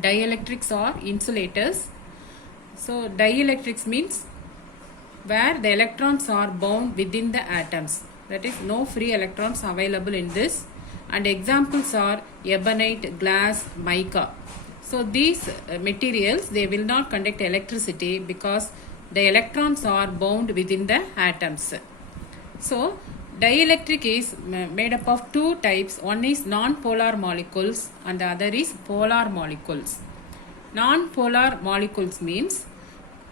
Dielectrics or insulators. So dielectrics means where the electrons are bound within the atoms. That is, no free electrons available in this. And examples are ebonite, glass, mica. So these materials, they will not conduct electricity because the electrons are bound within the atoms. So dielectric is made up of two types. One is non-polar molecules and the other is polar molecules. Non-polar molecules means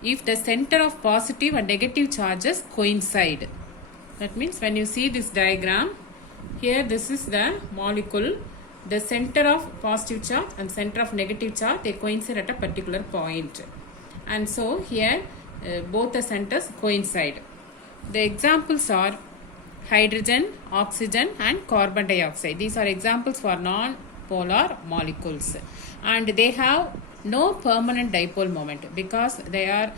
if the center of positive and negative charges coincide. That means when you see this diagram, here this is the molecule, the center of positive charge and center of negative charge, they coincide at a particular point. And so here both the centers coincide. The examples are hydrogen, oxygen and carbon dioxide. These are examples for non-polar molecules. And they have no permanent dipole moment because they are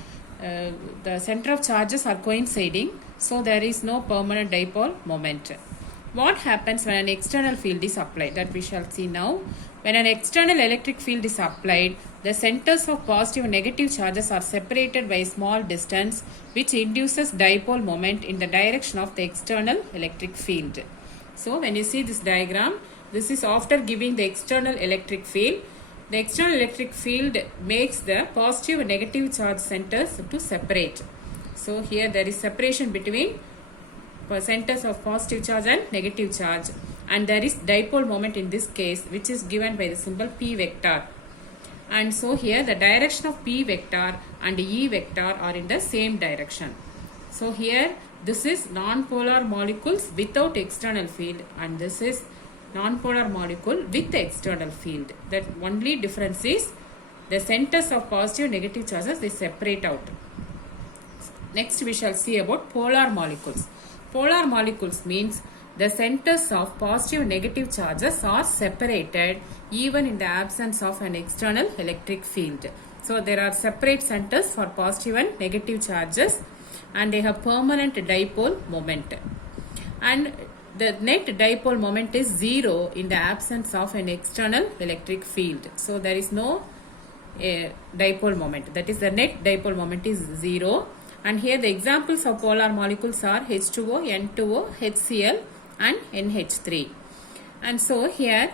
the center of charges are coinciding, so there is no permanent dipole moment. What happens when an external field is applied? That we shall see now. When an external electric field is applied, the centers of positive and negative charges are separated by a small distance, which induces dipole moment in the direction of the external electric field. So when you see this diagram, this is after giving the external electric field. The external electric field makes the positive and negative charge centers to separate. So here there is separation between centers of positive charge and negative charge, and there is dipole moment in this case, which is given by the symbol P vector. And so here the direction of P vector and E vector are in the same direction. So here this is non-polar molecules without external field, and this is non-polar molecule with the external field. That only difference is the centers of positive and negative charges, they separate out. Next we shall see about polar molecules. Polar molecules means the centers of positive and negative charges are separated even in the absence of an external electric field. So there are separate centers for positive and negative charges, and they have permanent dipole moment. And the net dipole moment is zero in the absence of an external electric field. So there is no dipole moment. That is, the net dipole moment is zero. And here the examples of polar molecules are H2O, N2O, HCl and NH3. And so here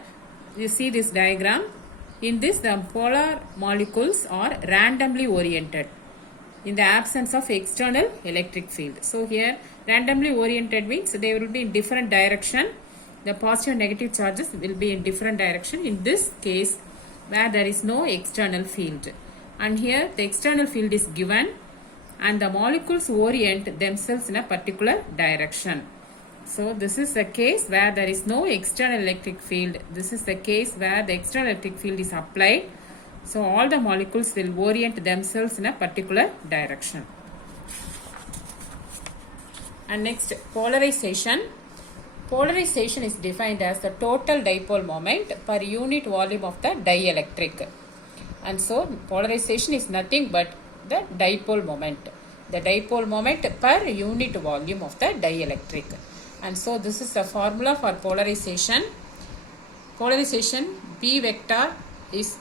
you see this diagram. In this, the polar molecules are randomly oriented in the absence of external electric field. So here randomly oriented means they will be in different direction. The positive and negative charges will be in different direction in this case where there is no external field. And here the external field is given and the molecules orient themselves in a particular direction. So this is the case where there is no external electric field. This is the case where the external electric field is applied. So all the molecules will orient themselves in a particular direction. And next, polarization. Polarization is defined as the total dipole moment per unit volume of the dielectric. And so polarization is nothing but the dipole moment. The dipole moment per unit volume of the dielectric. And so this is the formula for polarization. Polarization P vector is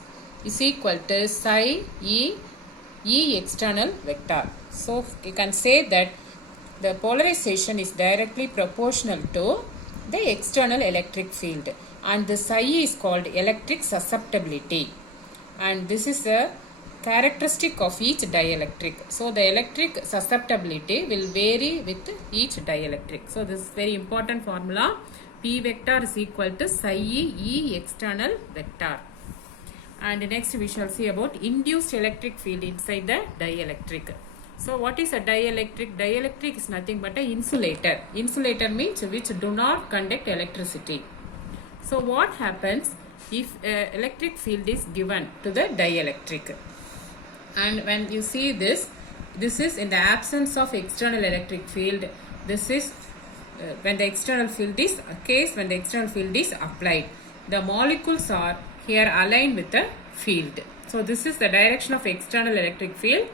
equal to psi E external vector. So you can say that the polarization is directly proportional to the external electric field, and the psi is called electric susceptibility, and this is the characteristic of each dielectric. So the electric susceptibility will vary with each dielectric. So this is very important formula. P vector is equal to psi E external vector. And next we shall see about induced electric field inside the dielectric. So what is a dielectric? Dielectric is nothing but an insulator. Insulator means which do not conduct electricity. So what happens if electric field is given to the dielectric? And when you see this is in the absence of external electric field. This is when the external field is when the external field is applied. The molecules are here aligned with the field. So this is the direction of external electric field,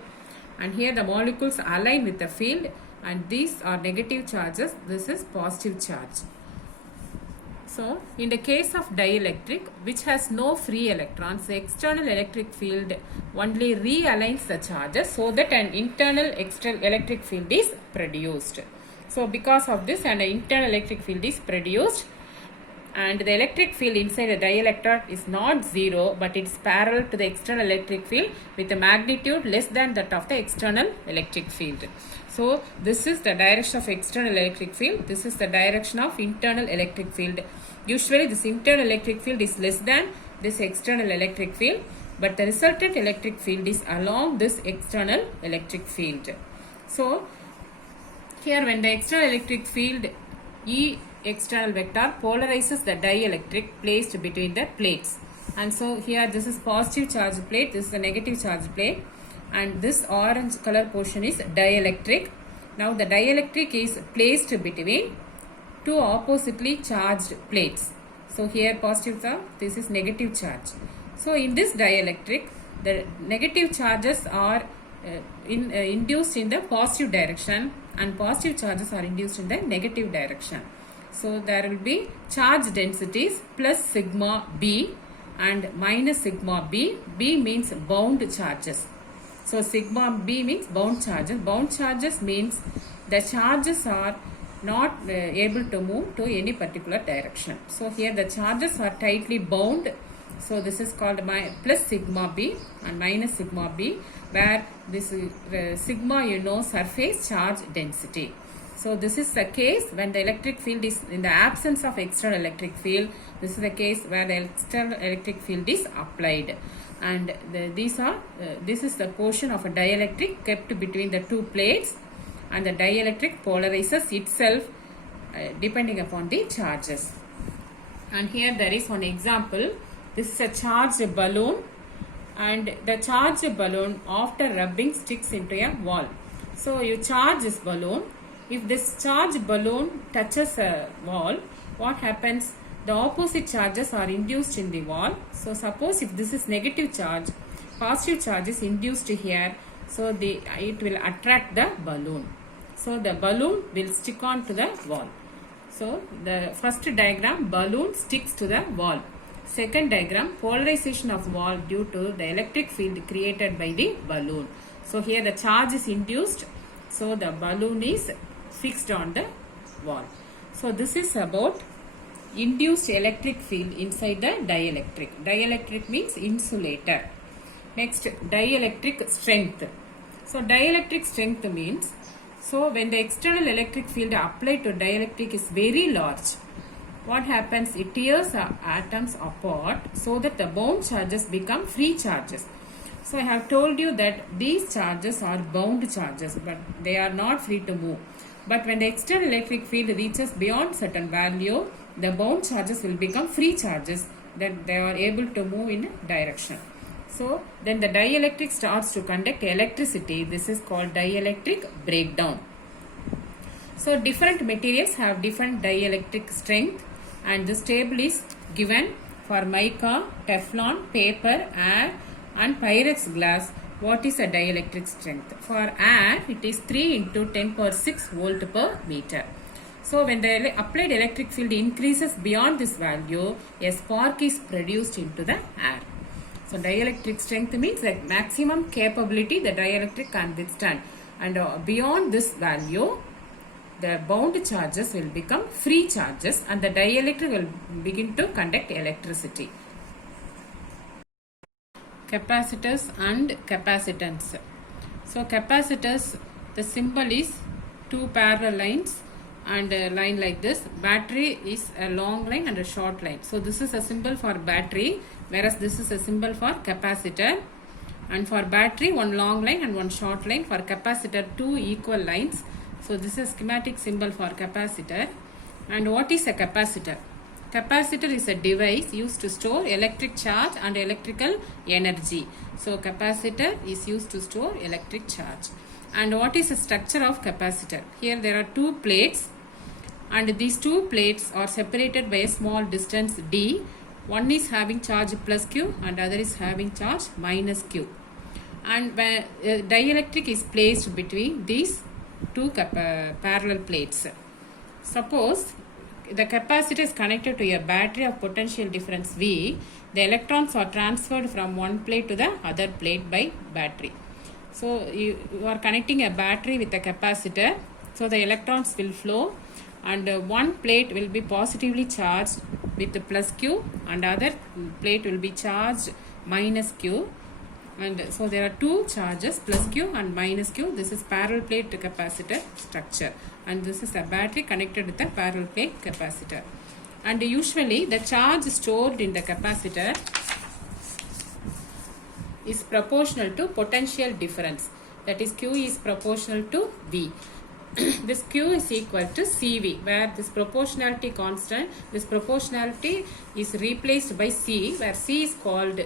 and here the molecules align with the field, and these are negative charges. This is positive charge. So, in the case of dielectric, which has no free electrons, the external electric field only realigns the charges so that an internal external electric field is produced. So, because of this, an internal electric field is produced, and the electric field inside the dielectrode is not zero, but it is parallel to the external electric field with a magnitude less than that of the external electric field. So, this is the direction of external electric field. This is the direction of internal electric field. Usually, this internal electric field is less than this external electric field, but the resultant electric field is along this external electric field. So, here when the external electric field E external vector polarizes the dielectric placed between the plates, and so here this is positive charge plate, this is the negative charge plate, and this orange color portion is dielectric. Now the dielectric is placed between two oppositely charged plates. So here positive charge, this is negative charge. So in this dielectric, the negative charges are induced in the positive direction, and positive charges are induced in the negative direction. So there will be charge densities plus sigma B and minus sigma B. B means bound charges. So sigma B means bound charges. Bound charges means the charges are not able to move to any particular direction. So here the charges are tightly bound. So this is called plus sigma B and minus sigma B, where this sigma surface charge density. So this is the case when the electric field is in the absence of external electric field. This is the case where the external electric field is applied, and this is the portion of a dielectric kept between the two plates, and the dielectric polarizes itself depending upon the charges. And here there is one example. This is a charged balloon, and the charged balloon after rubbing sticks into a wall. So you charge this balloon. If this charged balloon touches a wall, what happens? The opposite charges are induced in the wall. So suppose if this is negative charge, positive charge is induced here. So it will attract the balloon. So the balloon will stick on to the wall. So the first diagram, balloon sticks to the wall. Second diagram, polarization of wall due to the electric field created by the balloon. So here the charge is induced. So the balloon is fixed on the wall. So this is about induced electric field inside the dielectric. Dielectric means insulator. Next, dielectric strength. So dielectric strength means, so when the external electric field applied to dielectric is very large, what happens? It tears atoms apart so that the bound charges become free charges. So I have told you that these charges are bound charges, but they are not free to move. But when the external electric field reaches beyond certain value, the bound charges will become free charges, that they are able to move in a direction. So then the dielectric starts to conduct electricity. This is called dielectric breakdown. So different materials have different dielectric strength, and this table is given for mica, Teflon, paper, air and Pyrex glass. What is a dielectric strength? For air, it is 3 into 10 power 6 volt per meter. So when the applied electric field increases beyond this value, a spark is produced into the air. So dielectric strength means the maximum capability the dielectric can withstand, and beyond this value, the bound charges will become free charges, and the dielectric will begin to conduct electricity. Capacitors and capacitance. So capacitors, the symbol is two parallel lines and a line like this. Battery is a long line and a short line. So this is a symbol for battery, whereas this is a symbol for capacitor. And for battery, one long line and one short line. For capacitor, two equal lines. So this is schematic symbol for capacitor. And what is a capacitor? Capacitor is a device used to store electric charge and electrical energy. So capacitor is used to store electric charge. And what is the structure of capacitor? Here there are two plates, and these two plates are separated by a small distance d. One is having charge plus q and other is having charge minus q. And when dielectric is placed between these two parallel plates. Suppose the capacitor is connected to a battery of potential difference V, the electrons are transferred from one plate to the other plate by battery. So you are connecting a battery with a capacitor, so the electrons will flow, and one plate will be positively charged with the plus Q, and other plate will be charged minus Q. And so there are two charges, plus Q and minus Q. This is parallel plate capacitor structure, and this is a battery connected with a parallel plate capacitor. And usually the charge stored in the capacitor is proportional to potential difference, that is Q is proportional to V. This Q is equal to CV, where this proportionality constant, this proportionality is replaced by C, where C is called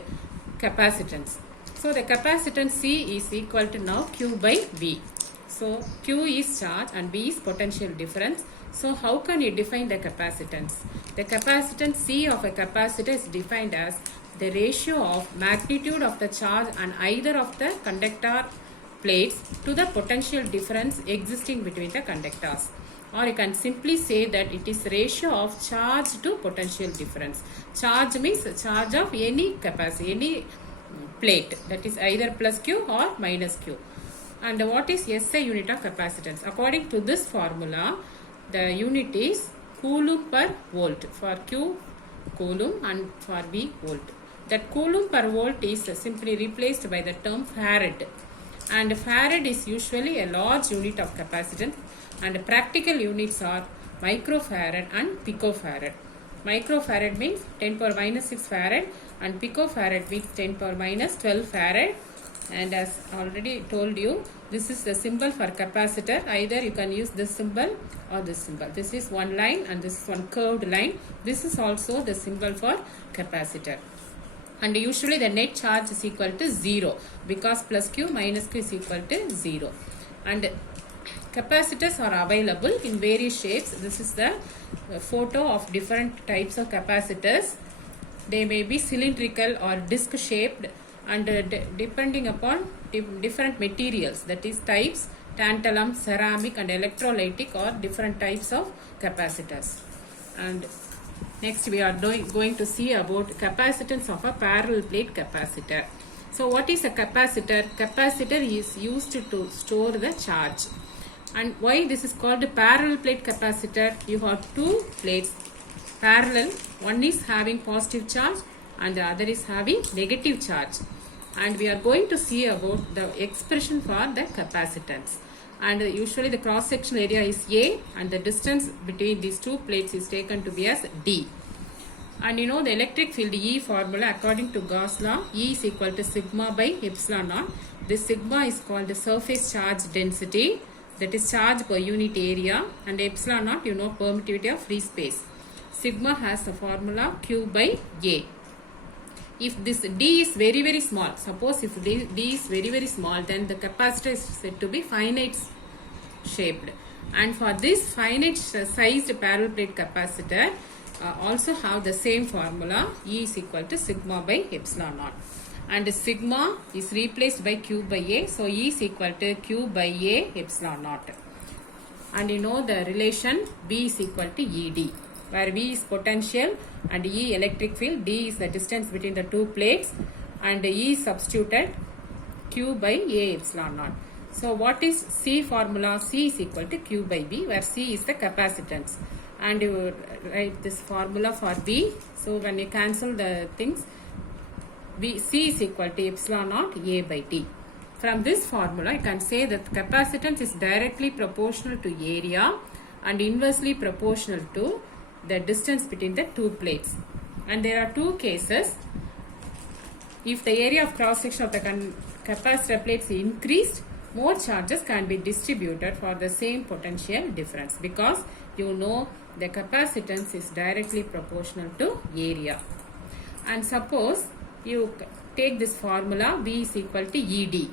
capacitance. So the capacitance C is equal to now Q by V. So Q is charge and V is potential difference. So how can you define the capacitance? The capacitance C of a capacitor is defined as the ratio of magnitude of the charge on either of the conductor plates to the potential difference existing between the conductors. Or you can simply say that it is ratio of charge to potential difference. Charge means charge of any capacity, any plate, that is either plus Q or minus Q. And what is SI unit of capacitance? According to this formula, the unit is coulomb per volt. For Q, coulomb, and for V, volt. That coulomb per volt is simply replaced by the term farad. And farad is usually a large unit of capacitance, and practical units are microfarad and picofarad. Microfarad means 10 power minus 6 farad, and picofarad means 10 power minus 12 farad. And as already told you, this is the symbol for capacitor. Either you can use this symbol or this symbol. This is one line and this is one curved line. This is also the symbol for capacitor. And usually the net charge is equal to 0, because plus Q minus Q is equal to 0. And capacitors are available in various shapes. This is the photo of different types of capacitors. They may be cylindrical or disc shaped, and depending upon different materials, that is types, tantalum, ceramic and electrolytic, or different types of capacitors. And next we are going to see about capacitance of a parallel plate capacitor. So what is a capacitor? Capacitor is used to store the charge. And why this is called a parallel plate capacitor? You have two plates parallel. One is having positive charge and the other is having negative charge. And we are going to see about the expression for the capacitance. And usually the cross sectional area is A, and the distance between these two plates is taken to be as D. And you know the electric field E formula according to Gauss law, E is equal to sigma by epsilon naught. This sigma is called the surface charge density, that is charge per unit area, and epsilon naught, you know, permittivity of free space. Sigma has the formula Q by A. If this D is very very small, suppose if D is very very small, then the capacitor is said to be finite shaped. And for this finite sized parallel plate capacitor also have the same formula, E is equal to sigma by epsilon naught. And sigma is replaced by Q by A, so E is equal to Q by A epsilon naught. And you know the relation V is equal to ED, where V is potential and E electric field, D is the distance between the two plates, and E is substituted Q by A epsilon naught. So what is C formula? C is equal to Q by B, where C is the capacitance. And you write this formula for V. So when you cancel the things, C is equal to epsilon naught A by D. From this formula, you can say that capacitance is directly proportional to area and inversely proportional to the distance between the two plates. And there are two cases. If the area of cross section of the capacitor plates is increased, more charges can be distributed for the same potential difference, because you know the capacitance is directly proportional to area. And suppose you take this formula, V is equal to ED.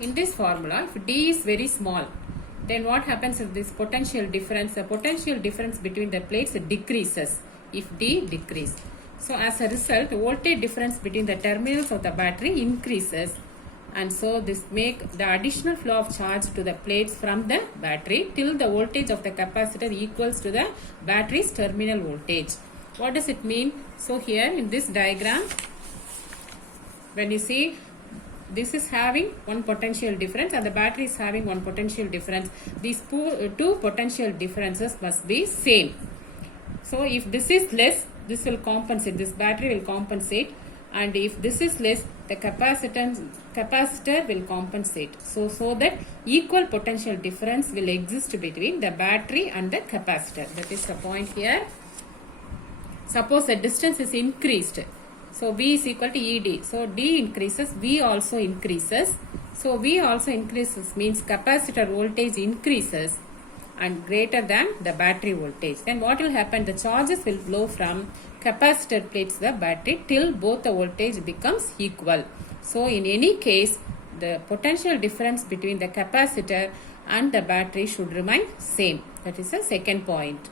In this formula, if D is very small, then what happens if this potential difference, the potential difference between the plates decreases if D decreases. So as a result, voltage difference between the terminals of the battery increases, and so this make the additional flow of charge to the plates from the battery till the voltage of the capacitor equals to the battery's terminal voltage. What does it mean? So here in this diagram, when you see this is having one potential difference and the battery is having one potential difference, these two potential differences must be same. So if this is less, this will compensate, this battery will compensate, and if this is less, the capacitor will compensate. So that equal potential difference will exist between the battery and the capacitor. That is the point here. Suppose the distance is increased. So V is equal to ED. So D increases, V also increases. So V also increases means capacitor voltage increases and greater than the battery voltage. Then what will happen? The charges will flow from capacitor plates to the battery till both the voltage becomes equal. So in any case, the potential difference between the capacitor and the battery should remain same. That is the second point.